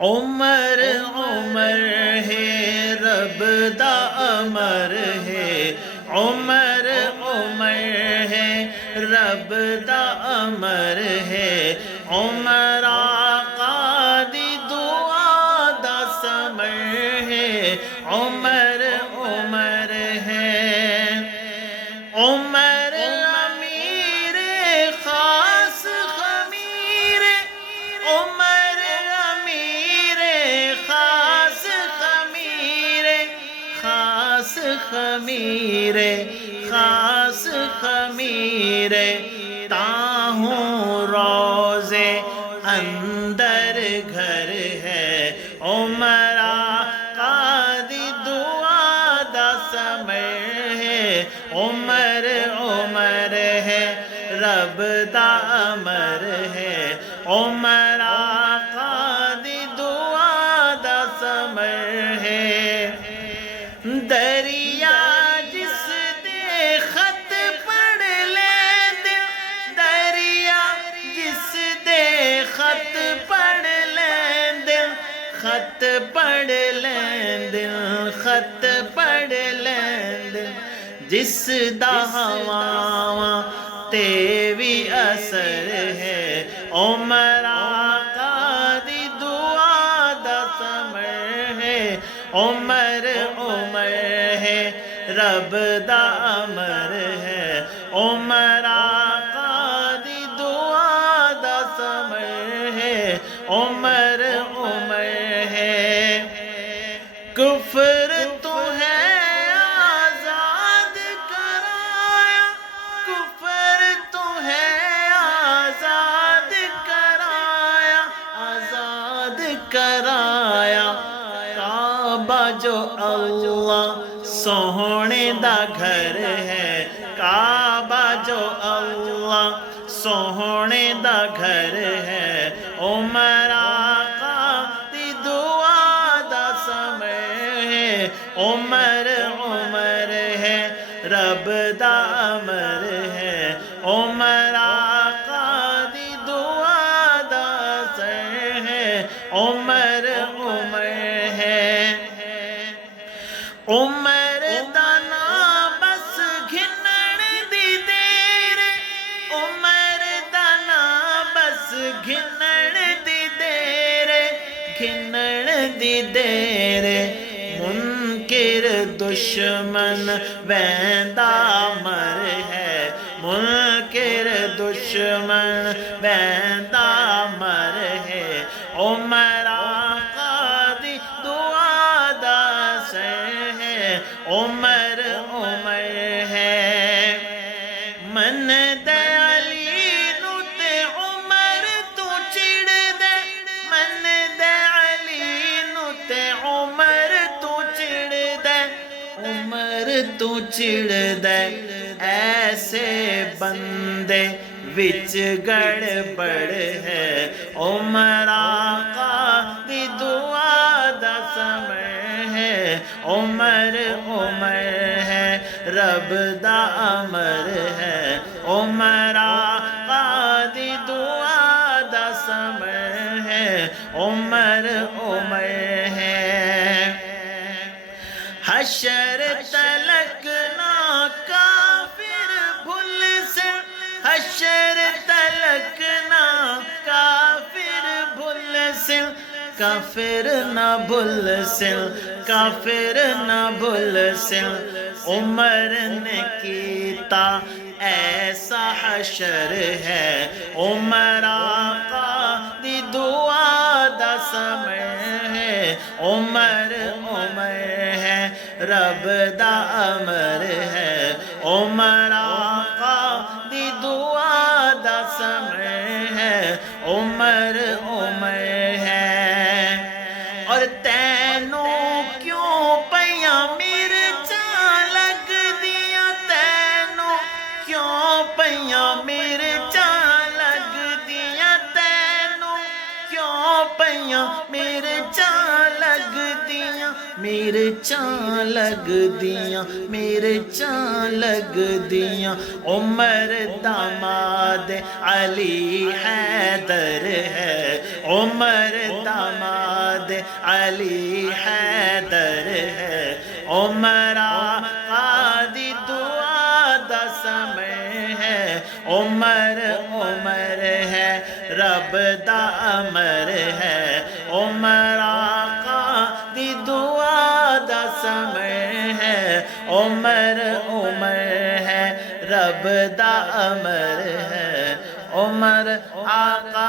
عمر عمر ہے رب دا امر ہے، عمر عمر ہے رب دا امر ہے، عمر آقا دی دعا دا سمر ہے، عمر عمر ہے، عمر امیر خاص خمیر، عمر امیر خاص خمیر، خاص خمیر خاص خمیر، تاہوں روزے اندر گھر ہے، عمر آقا دی دعا دا سمر ہے، عمر عمر ہے رب دا امر ہے، عمر آقا دی دعا دا سمر ہے، دریا جس دے خط پڑھ لے دل، دریا جس دے خط پڑھ لے دل، خط پڑھ لے دل، خط پڑھ لے دل، جس دا ہواواں تے وی اثر ہے، عمر آقا دی دعا دا سمر ہے، عمر عمر ہے رب دا امر ہے، عمر آقا دی دعا دا سمر ہے، عمر عمر ہے، کفر تو ہے آزاد کرایا، کفر تو ہے آزاد کرایا، آزاد کرایا، کعبہ جو اللہ سونے دا گھر ہے، کعبہ جو اللہ سونے دا گھر ہے، عمر آقا دی دعا دا سمر ہے، عمر عمر ہے رب دا امر ہے، عمر آقا دی دعا دا سر ہے، عمر عمر ہے، عمر دانا بس گھنن دی دیر، عمر دانا بس گھنن دی دیر، گھنن دی دیر، منکر دشمن ویندا مر ہے، منکر دشمن ویندا مر ہے، عمر آقا دی دعا دا سر ہے، عمر عمر ہے، من دے علی نو تے عمر تو چڑ دے، من دے علی نو تے عمر تو چڑ دے، عمر تو چڑ دے، ایسے بندے وچ گڑبڑ ہے، عمر آقا دی دعا دا سمر ہے، عمر عمر ہے رب دا امر ہے، عمر آقا دی دعا دا سمر ہے، عمر عمر ہے، حشر تلک نہ کافر بھل سے، حشر تلک نہ کافر بھل سے، کافر نہ بھل سے، کافر نہ بھل سے، عمر نے کیتا ایسا حشر ہے، عمر آقا دی دعا دا سمر ہے، عمر عمر ہے رب دا امر ہے، عمر آقا دی دعا دا سمر ہے، عمر عمر ہے، اور تینوں کیوں پیاں مرچاں لگ دیاں، تینوں کیوں پیاں مرچاں لگ دیاں، تینوں کیوں پئیاں مرچاں لگ دیاں مرچاں لگ دیاں مرچاں لگ دیاں عمر داماد علی حیدر ہے عمر داماد علی حیدر ہے عمر آقا دی دعا دا سمے ہے عمر عمر ہے رب دا امر ہے عمر آقا دی دعا دا سمے ہے عمر عمر ہے رب دا امر ہے عمر آقا